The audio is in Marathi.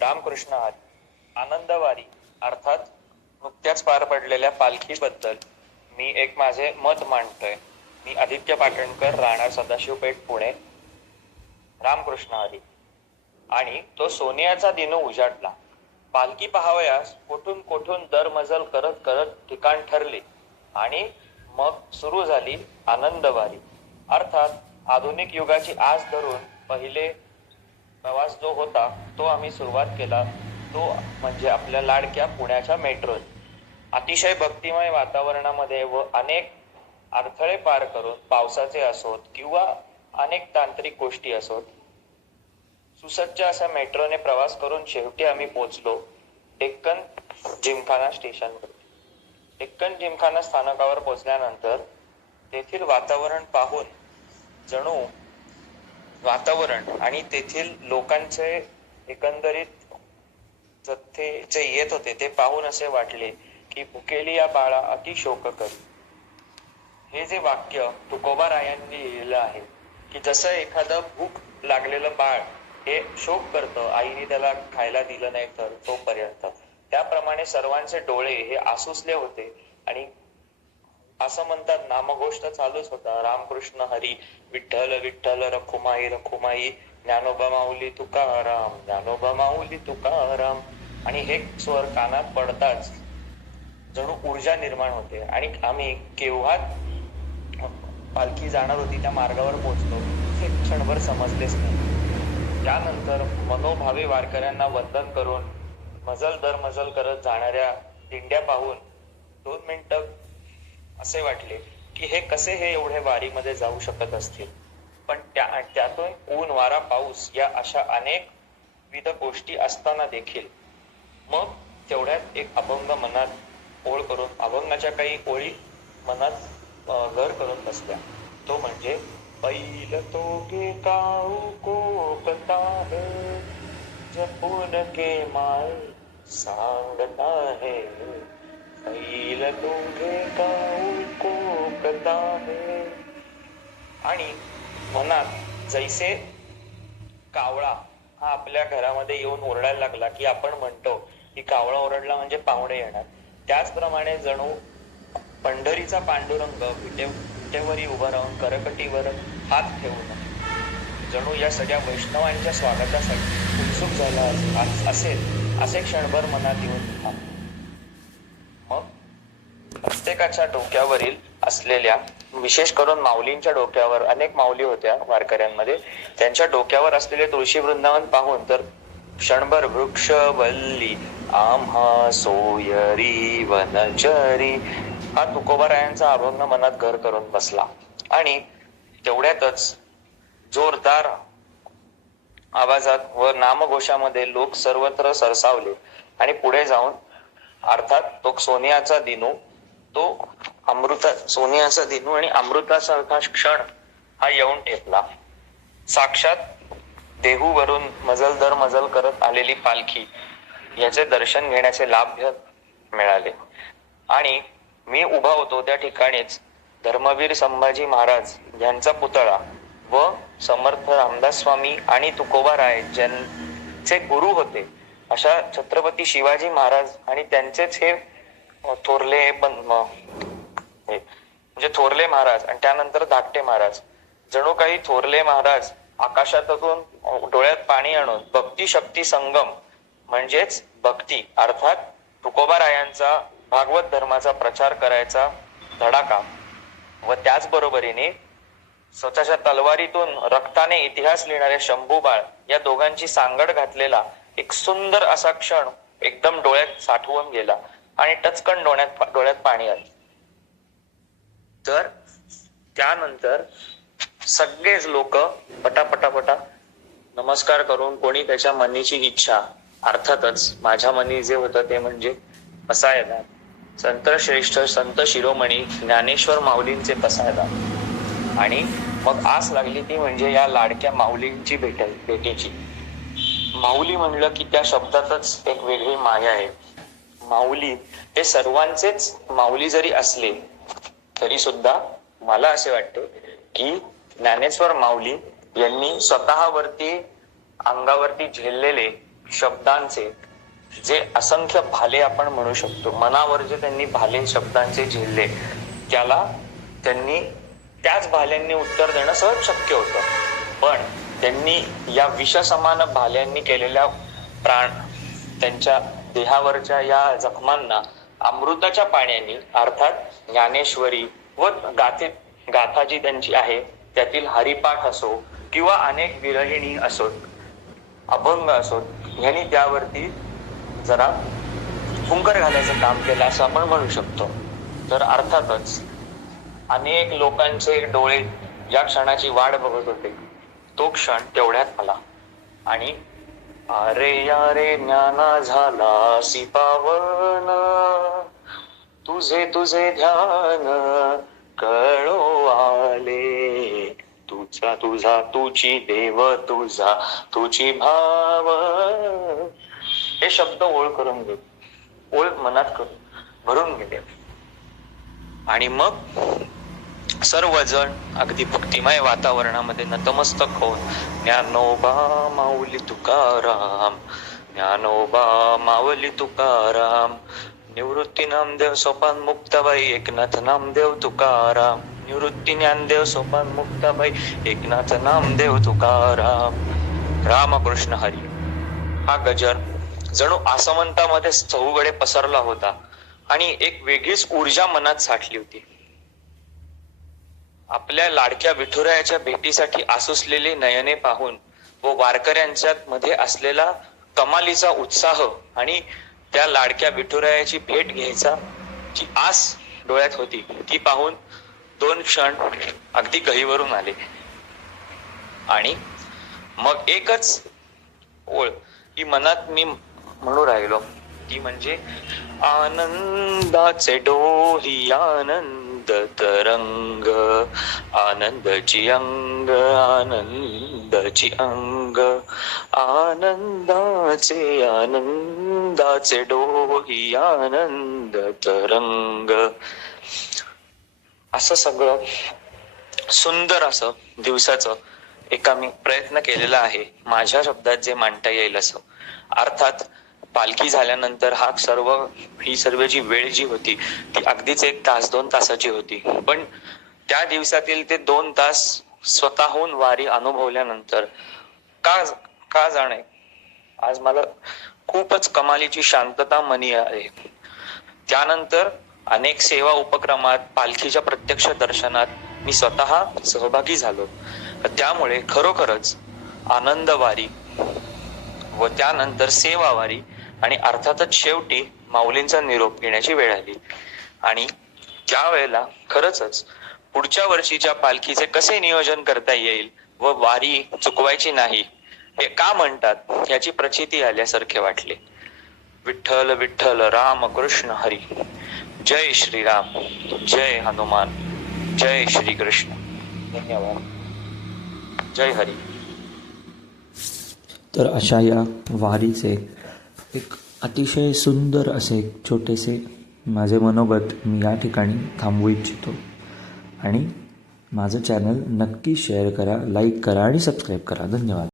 रामकृष्ण हरी. आनंदवारी अर्थात नुकत्याच पार पडलेल्या पालखीबद्दल मी एक माझे मत मांडतोय. मी आदित्य पाटणकर, राहणार सदाशिवपेठ, पुणे. रामकृष्ण हरी. आणि तो सोनियाचा दिन उजाडला. पालखी पाहावयास कोठून कोठून दरमजल करत करत ठिकाण ठरले आणि मग सुरू झाली आनंदवारी. अर्थात आधुनिक युगाची आस धरून पहिले प्रवास जो होता तो आम्ही सुरुवात केला, तो म्हणजे आपल्या लाडक्या पुण्याच्या मेट्रोने. अतिशय भक्तिमय वातावरणामध्ये व अनेक अडथळे पार करून, पावसाचे असोत किंवा अनेक तांत्रिक गोष्टी असोत, सुसज्ज असा मेट्रोने प्रवास करून शेवटी आम्ही पोहोचलो डेक्कन जिमखाना स्टेशनवर. डेक्कन जिमखाना स्थानकावर पोहोचल्यानंतर तेथील वातावरण पाहून, जणू वातावरण आणि तेथील लोकांचे एकंदरीत जथ्थे जे येत होते ते पाहून असे वाटले की भुकेली या बाळा अति शोक करी. हे जे वाक्य तुकोबारायांनी लिहिलेलं आहे की जसं एखादं भूक लागलेलं बाळ हे शोक करतं आईने त्याला खायला दिलं नाही तर तोपर्यंत, त्याप्रमाणे सर्वांचे डोळे हे आसुसले होते आणि असं म्हणतात नामघोष तर चालूच होता. रामकृष्ण हरी, विठ्ठल विठ्ठल, रखुमाई रखुमाई, ज्ञानोबा माऊली तुकाराम, ज्ञानोबा माऊली तुकाराम. आणि हे स्वर कानात पडताच जणू ऊर्जा निर्माण होते आणि आम्ही केव्हा पालखी जाणार होती त्या मार्गावर पोहोचलो हे क्षणभर समजलेच नाही. त्यानंतर मनोभावे वारकऱ्यांना वंदन करून मजल दर मजल करत जाणाऱ्या दिंड्या पाहून 2 मिनिटं असे वाटले की हे कसे हे एवढे वारीमध्ये जाऊ शकत असतील. पण त्यातून ऊन वारा पाऊस या अशा अनेक विविध गोष्टी असताना देखील मग तेवढ्यात एक अभंग मनात ओळ करून, अभंगाच्या काही ओळी मनात घर करून बसल्या. तो म्हणजे पैल तो के काऊ कोकता है, जपून के माय सांगता है, पैल तो के काऊ कोकता है. आणि मनात जैसे कावळा हा आपल्या घरामध्ये येऊन ओरडायला लागला की आपण म्हणतो की कावळा ओरडला म्हणजे पाहुणे येणार, त्याचप्रमाणे जणू पंढरीचा पांडुरंग विटेवरी उभा राहून करकटीवर हात ठेवून जणू या सगळ्या वैष्णवांच्या स्वागतासाठी उत्सुक झाला असेल असे क्षणभर मनात येऊन मग प्रत्येकाच्या डोक्यावरील असलेल्या, विशेष करून माऊलींच्या डोक्यावर, अनेक माऊली होत्या वारकऱ्यांमध्ये, त्यांच्या डोक्यावर असलेले तुळशी वृंदावन पाहून तर क्षणभर वृक्ष वल्ली आम्हा सोयरी वनचरी हा तुकोबारायांचा अभंग मनात घर करून बसला. आणि तेवढ्यातच जोरदार आवाजात व नामघोषामध्ये लोक सर्वत्र सरसावले आणि पुढे जाऊन अर्थात तो सोनियाचा दिनू, तो सोनियाचा दिनू आणि अमृतासारखा क्षण हा येऊन ठेपला. साक्षात देहूवरून मजल दर मजल करत आलेली पालखी याचे दर्शन घेण्याचे लाभ मिळाले. आणि मी उभा होतो त्या ठिकाणीच धर्मवीर संभाजी महाराज यांचा पुतळा व समर्थ रामदास स्वामी आणि तुकोबाराय ज्यांचे गुरु होते अशा छत्रपती शिवाजी महाराज आणि त्यांचेच हे थोरले म्हणजे थोरले महाराज आणि त्यानंतर धाकटे महाराज, जणू काही थोरले महाराज आकाशातून डोळ्यात पाणी आणून भक्ती शक्ती संगम म्हणजेच भक्ती अर्थात तुकोबारायांचा भागवत धर्माचा प्रचार करायचा धडाका व त्याचबरोबरीने स्वतःच्या तलवारीतून रक्ताने इतिहास लिहिणारे शंभूबाळ या दोघांची सांगड घातलेला एक सुंदर असा क्षण एकदम डोळ्यात साठवून गेला आणि टचकन डोळ्यात पाणी आले. तर त्यानंतर सगळेच लोक पटापटापटा नमस्कार करून, कोणी त्याच्या मनीची इच्छा, अर्थातच माझ्या मनी जे होतं ते म्हणजे पसायदान, संत श्रेष्ठ संत शिरोमणी ज्ञानेश्वर माऊलींचे पसायदान. आणि मग आस लागली ती म्हणजे या लाडक्या माऊलींची भेटीची. माऊली म्हणलं की त्या शब्दातच एक वेगळी माया आहे. माऊली हे सर्वांचेच माऊली जरी असले तरी सुद्धा मला असे वाटते की ज्ञानेश्वर माऊली यांनी स्वतःवरती अंगावरती झेललेले शब्दांचे जे असंख्य भाले आपण म्हणू शकतो, मनावर जे त्यांनी भाले शब्दांचे झेलले, त्याला त्यांनी त्याच भाल्यांनी उत्तर देणं सहज शक्य होतं. पण त्यांनी या विषसमान भाल्यांनी केलेल्या त्यांच्या देहावरच्या या जखमांना अमृताच्या पाण्याने अर्थात ज्ञानेश्वरी व गाथा जी त्यांची आहे त्यातील हरिपाठ असो किंवा अनेक विरहिणी असोत, अभंग असोत, यांनी त्यावरती जरा फुंकर घालायचं काम केलं असं आपण म्हणू शकतो. तर अर्थातच अनेक लोकांचे डोळे या क्षणाची वाट बघत होते. तो क्षण तेवढ्यात आला आणि अरे यारे ज्ञाना झाला सी पावन, तुझे तुझे ध्यान कळो आले, तुझा तुझा तुझी देव तुझा तुझी भाव. हे शब्द ओळ करून घे, ओळ मनात भरून गेले. आणि मग सर्वजण अगदी भक्तिमय वातावरणामध्ये नतमस्तक होऊन ज्ञानोबा माऊली तुकाराम, ज्ञानोबा माऊली तुकाराम, निवृत्ती नामदेव सोपान मुक्ताबाई एकनाथ नामदेव तुकाराम, निवृत्ती ज्ञानदेव सोपान मुक्ताबाई एकनाथ नामदेव तुकाराम, रामकृष्ण हरी. हा गजर जणू आसमंतामध्ये चहूकडे पसरला होता आणि एक वेगळीच ऊर्जा मनात साठली होती. आपल्या लाडक्या विठुरायाच्या भेटीसाठी आसुसलेली नयने पाहून व वारकऱ्यांच्या मध्ये असलेला कमालीचा उत्साह आणि त्या लाडक्या विठुरायाची भेट घ्यायचा जी आस डोळ्यात होती ती पाहून दोन क्षण अगदी गहीवरून आले. आणि मग एकच ओळ ही मनात मी म्हणू राहिलो, ती म्हणजे आनंदाचे डोही आनंद तरंग, आनंदाची अंग आनंदाची अंग, आनंदाचे डोही आनंद तरंग. असं सगळं सुंदर असं दिवसाचं एका मी प्रयत्न केलेला आहे माझ्या शब्दात जे मांडता येईल असं. अर्थात पालखी झाल्यानंतर ही सर्व जी वेळ जी होती ती अगदीच 1 तास 2 तासाची होती. पण त्या दिवसातील ते 2 तास स्वतःहून वारी अनुभवल्यानंतर का जाणे आज मला खूपच कमालीची शांतता मनी आहे. त्यानंतर अनेक सेवा उपक्रमात पालखीच्या प्रत्यक्ष दर्शनात मी स्वतः सहभागी झालो. त्यामुळे खरोखरच आनंदवारी व त्यानंतर सेवावारी आणि अर्थातच शेवटी माऊलींचा निरोप घेण्याची वेळ आली. आणि त्यावेळेला खरंच पुढच्या वर्षीच्या पालखीचे कसे नियोजन करता येईल व वारी चुकवायची नाही हे का म्हणतात याची प्रचिती आल्यासारखे वाटले. विठ्ठल विठ्ठल राम कृष्ण हरी. जय श्रीराम, जय हनुमान, जय श्री कृष्ण. धन्यवाद. जय हरी. तर अशा या वारीचे एक अतिशय सुंदर असे छोटेसे माझे मनोगत मी या ठिकाणी थांबवू इच्छितो. आणि माझं चॅनल नक्की शेअर करा, लाईक करा आणि सबस्क्राईब करा. धन्यवाद.